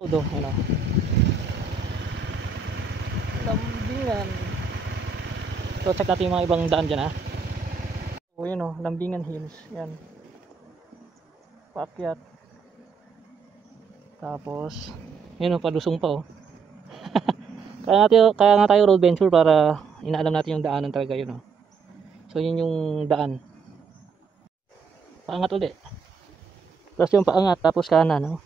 Todo, ano, Lambingan. So check natin yung mga ibang daan dyan, ha. So yun, oh, Lambingan Hills. Yan, paakyat. Tapos yun, oh, palusong pa, oh. Kaya nga tayo road venture, para inaalam natin yung daanan talaga, yun, oh. So yun yung daan. Paangat ulit. Tapos yung paangat, tapos kanan, oh.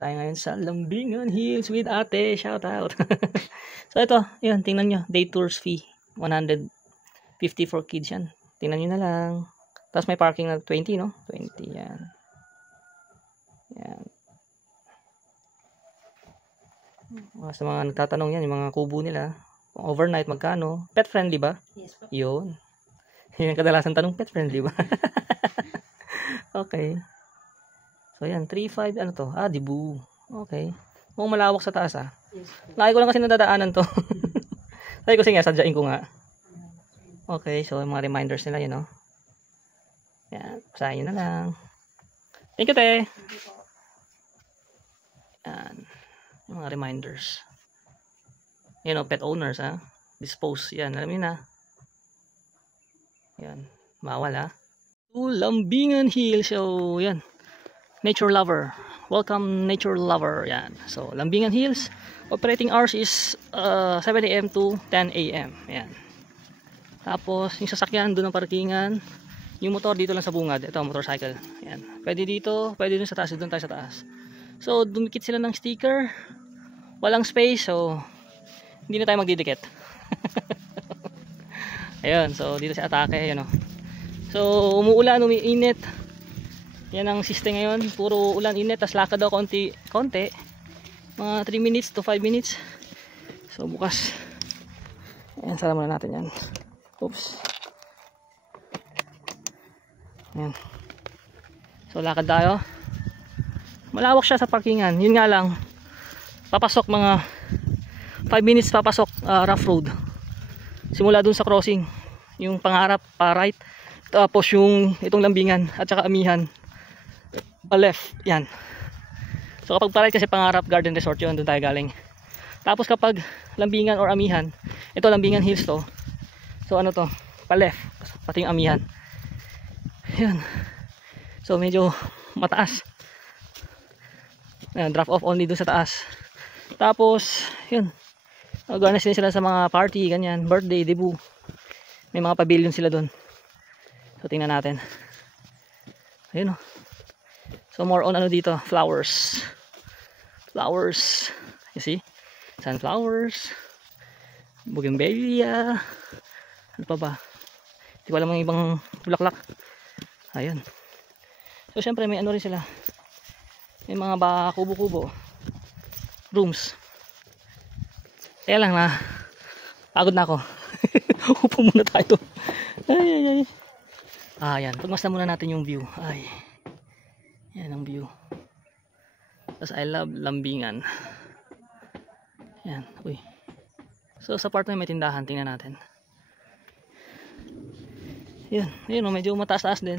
Tayo ngayon sa Lambingan Hills with ate. Shout out. So ito, yun, tingnan nyo. Day tours fee. 150 for kids yan. Tingnan nyo na lang. Tapos may parking na 20, no? 20, yan. Yan. Sa mga nagtatanong yan, yung mga kubo nila. Kung overnight, magkano? Pet friendly ba? Yes po. Yun. Yun ang kadalasan tanong, pet friendly ba? Okay. So yan, 3.5, ano to? Dibu. Okay. Mukhang malawak sa taas, ah. Yes po. Laki ko lang kasi nadadaanan to. Sabi ko nga, sadyain ko nga. Okay, so yung mga reminders nila, yun, no? Yan, basahin nyo na lang. Thank you, te. Yan, yung mga reminders. Yan, no, pet owners, ha? Dispose, yan, alam niyo na. Yan, bawal, ha? Lambingan Hills, so yan. Nature lover, welcome nature lover. Yan, so Lambingan Hills, operating hours is 7 AM to 10 AM. Yan, tapos yung sasakyan doon ang parkingan, yung motor dito lang sa bungad. Ito motorcycle, yan, pwede dito, pwede dun sa taas, doon tayo sa taas. So dumikit sila ng sticker, walang space, so hindi na tayo magdidikit. Ayun, so dito sa atake, yun, oh. So umuulan, umiinit. Yan ang system ngayon, puro ulan, init, tas lakad daw konti, mga 3 minutes to 5 minutes. So bukas, ayan, sara muna natin yan. Oops. Ayan. So lakad tayo. Malawak siya sa parkingan, yun nga lang, papasok mga 5 minutes, papasok rough road. Simula dun sa crossing, yung pangarap pa right, tapos yung itong Lambingan at saka Amihan pa left, yan. So kapag pa right kasi pangarap Garden Resort, yun, doon tayo galing. Tapos kapag Lambingan or Amihan, ito Lambingan Hills to, so ano to, pa left, pati yung Amihan. Yan, so medyo mataas. Yan, drop off only doon sa taas. Tapos yun, organize din sila sa mga party, ganyan, birthday, debut. May mga pavilion sila doon. So tingnan natin. Ayun, oh. So more on ano dito, flowers. Flowers. You see? Sunflowers. Bougainvillea. Ano pa ba? Hindi ko alam mga ibang bulaklak. Ayun. So syempre may ano rin sila. May mga kubo-kubo. Rooms. Kaya lang na pagod na ako. Upo muna tayo. Ay. Yan. Pagmasdan muna natin yung view. Ay. Yan ang view. Tapos I love Lambingan. Yan. Uy. So sa part na may tindahan. Tingnan natin. Yan. Yun, medyo mataas-taas din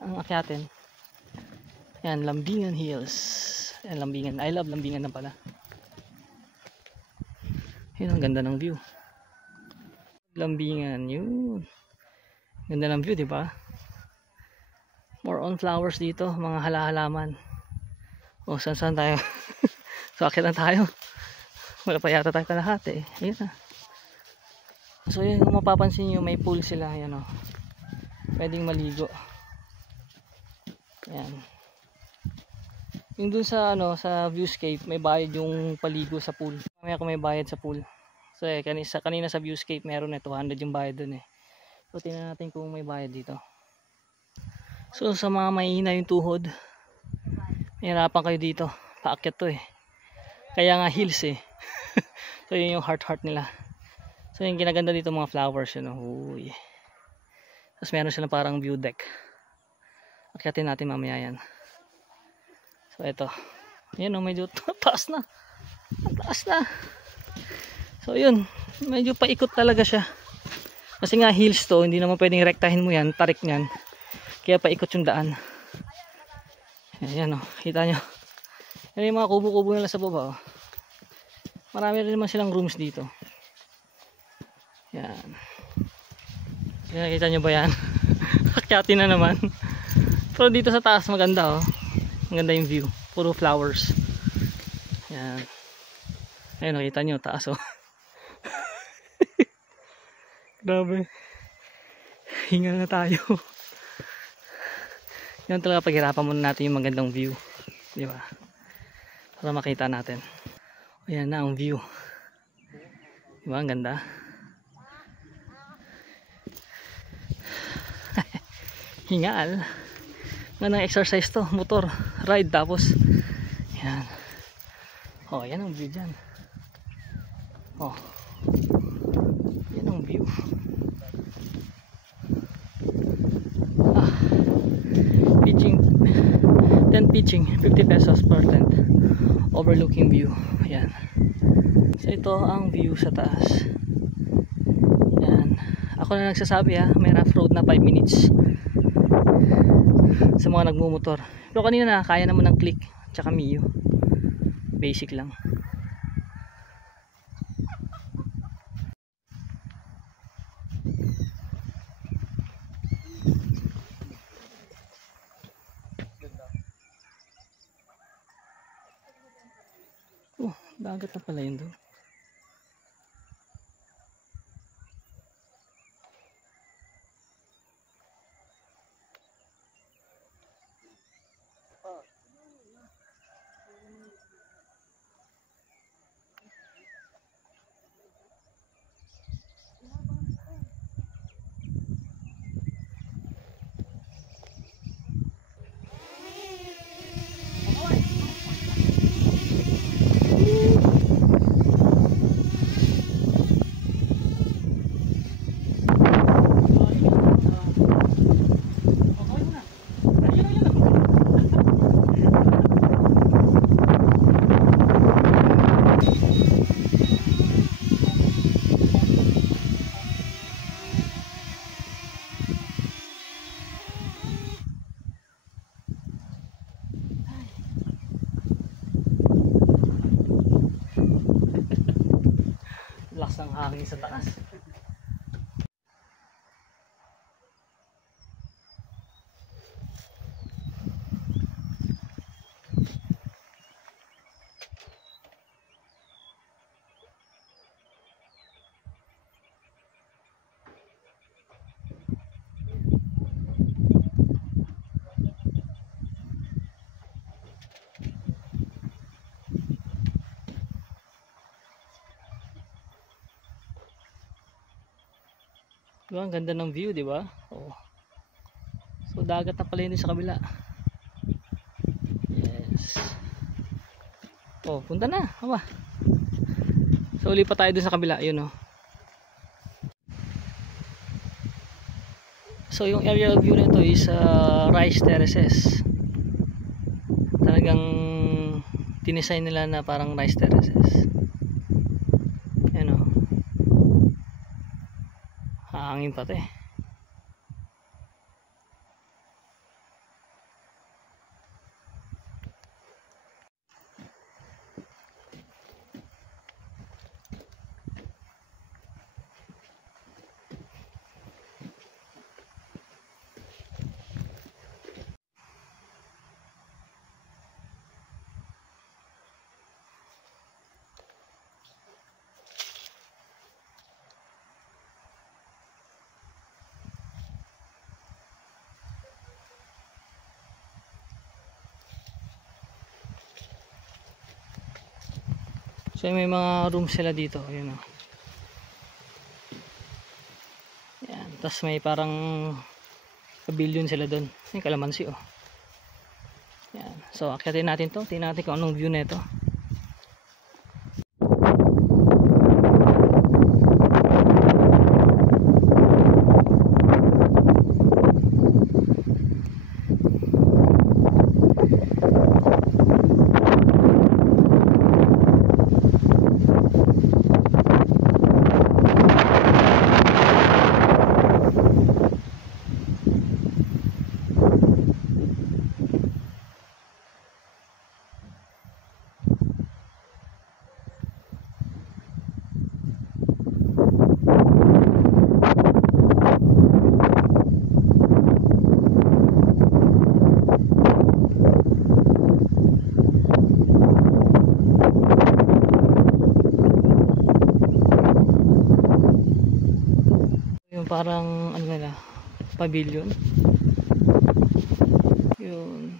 ang akyatin. Yan. Lambingan Hills. Yan, Lambingan. I love Lambingan na pala. Yun, ang ganda ng view. Lambingan, yun. Ganda ng view, di ba? More on flowers dito, mga halaman. O, saan tayo? So, akit na tayo. Wala pa yata tayo kalahati. Ayun na. So, yun, kung mapapansin nyo, may pool sila. Ayan o. Pwedeng maligo. Ayan. Yung dun sa, sa viewscape, may bayad yung paligo sa pool. Mamaya kung may bayad sa pool. So, kanina sa viewscape, meron 200 yung bayad dun eh. So, tingnan natin kung may bayad dito. So, sa mga mahihina yung tuhod, mahirapan kayo dito. Paakyat to eh. Kaya nga hills eh. So, yun yung heart nila. So, yung ginaganda dito mga flowers, yun. Uy. Tapos meron silang parang view deck. Akyatin natin mamaya yan. So, ito. Ayan o, medyo taas na. Taas na. So, yun. Medyo paikot talaga siya. Kasi nga hills to, hindi naman pwedeng rektahin mo yan, tarik nyan. Kaya paikot yung daan. Ayan o, kita nyo. Yan yung mga kubo-kubo nila sa baba o. Marami rin naman silang rooms dito. Yan. Yan, nakita nyo ba yan? Akyatin na naman. Pero dito sa taas maganda oh. Maganda yung view. Puro flowers. Yan. Ayun, nakita nyo, taas oh. Grabe. Hinga na tayo. Yan talaga, paghirapan muna natin yung magandang view. Di ba? Para makita natin. Ayan na ang view. Di ba? Ang ganda. Hingal. Magandang exercise to. Motor. Ride. Tapos. Yan. Oh, yan ang view dyan. Oh. Yan ang view. Pitching. Tent pitching. 50 pesos per tent. Overlooking view. Yan. So ito ang view sa taas. Yan. Ako na nagsasabi may rough road na 5 minutes. Sa mga nagmumotor. Pero kanina na kaya naman ng Click tsaka Mio. Basic lang. Oh, dagat na pala yun doon. Lakas ng hangin sa taas. Diba? Ang ganda ng view, di ba? Oh. So dagat na pala yun sa kabila. Yes. Oh, punta na. Aba. So uli pa tayo dun sa kabila, yun oh. So yung aerial view nito is rice terraces. Talagang dinesign nila na parang rice terraces. Yan oh. Hangin pati. So may mga rooms sila dito, ayun oh. Yan, tapos may parang pavilion sila doon. May kalamansi oh. Yan. So akyatin natin to, tingnan natin kung anong view nito. Parang ano nila, pavilion yun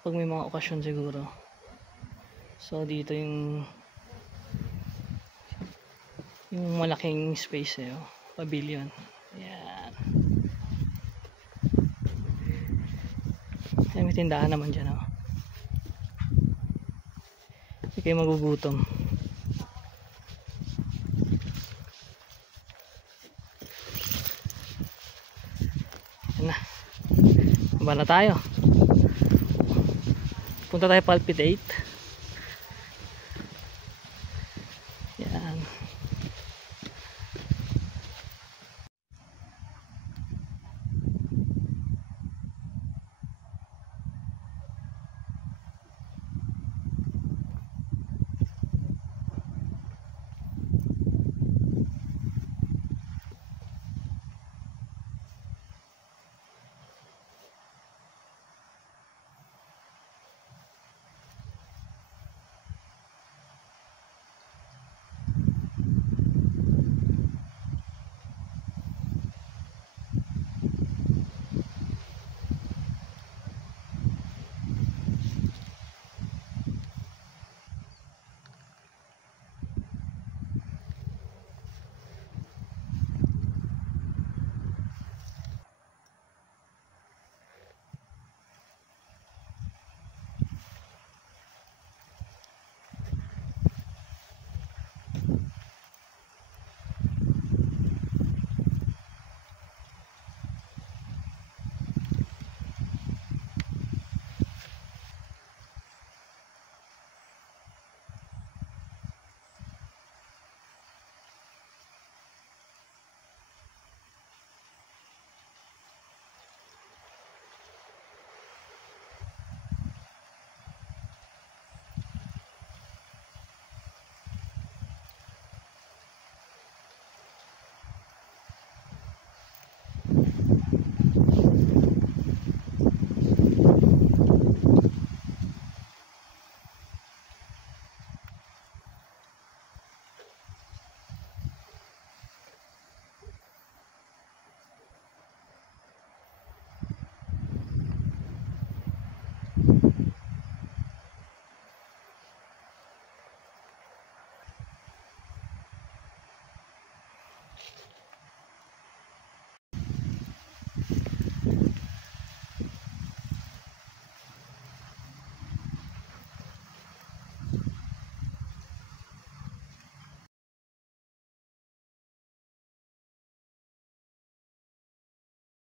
pag may mga okasyon siguro. So dito yung malaking space eh, oh. Pavilion. Yan. May tindahan naman dyan oh. Hindi kayo magugutom. Na. Baba na tayo. Punta tayo Palpitate.